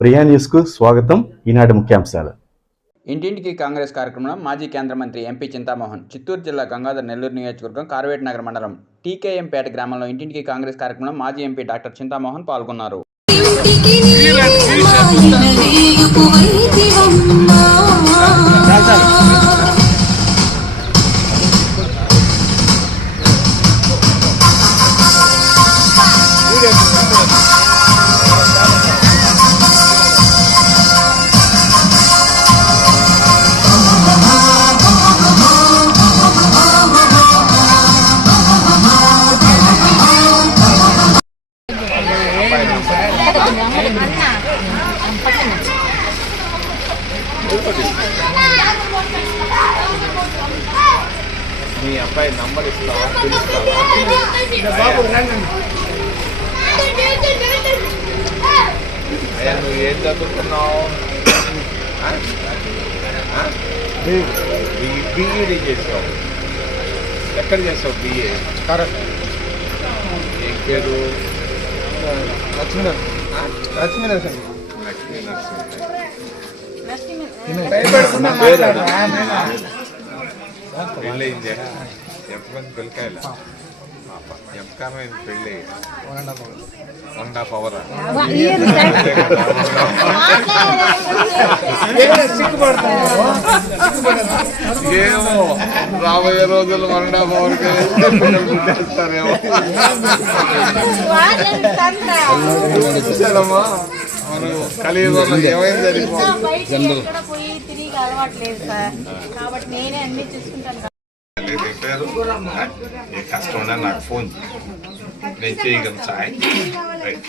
ప్రియా న్యూస్కు స్వాగతం. ఈనాటి ముఖ్యాంశాలు. ఇంటింటికి కాంగ్రెస్ కార్యక్రమంలో మాజీ కేంద్ర మంత్రి ఎంపీ చింతామోహన్ చిత్తూరు జిల్లా గంగాధర్ నెల్లూరు నియోజకవర్గం కార్వేట్ నగర మండలం టీకేఎంపేట గ్రామంలో ఇంటింటికి కాంగ్రెస్ కార్యక్రమంలో మాజీ ఎంపీ డాక్టర్ చింతామోహన్ పాల్గొన్నారు. మీ అబ్బాయి నంబర్ ఇస్తావా? అయ్యా నువ్వు ఏం? ఆ? బీఈడి చేసావు. ఎక్కడ చేసావు బిఏ ఏం పేరు? లక్ష్మీ నరసింహ పెళ్ళయింది ఎంతమంది పిల్లకాయలు ఎంతకాలమైంది పెళ్ళి వన్ అండ్ హాఫ్ అవర్ ఏమో రాబోయే రోజులు వన్ అండ్ హాఫ్ అవర్ చేస్తారేమో చూసారమ్మా మనం కలియుగంలో ఏమైంది జరిగిపోతుంది బయటికి ఎక్కడ పోయి తిరిగి అలవాట్లేదు సార్. కాబట్టి నేనే అన్ని చూసుకుంటాను. సార్. లేదు పేరు ఏ కష్టం నాకు ఫోన్. నేను చేయగలను సాయం. రైట్.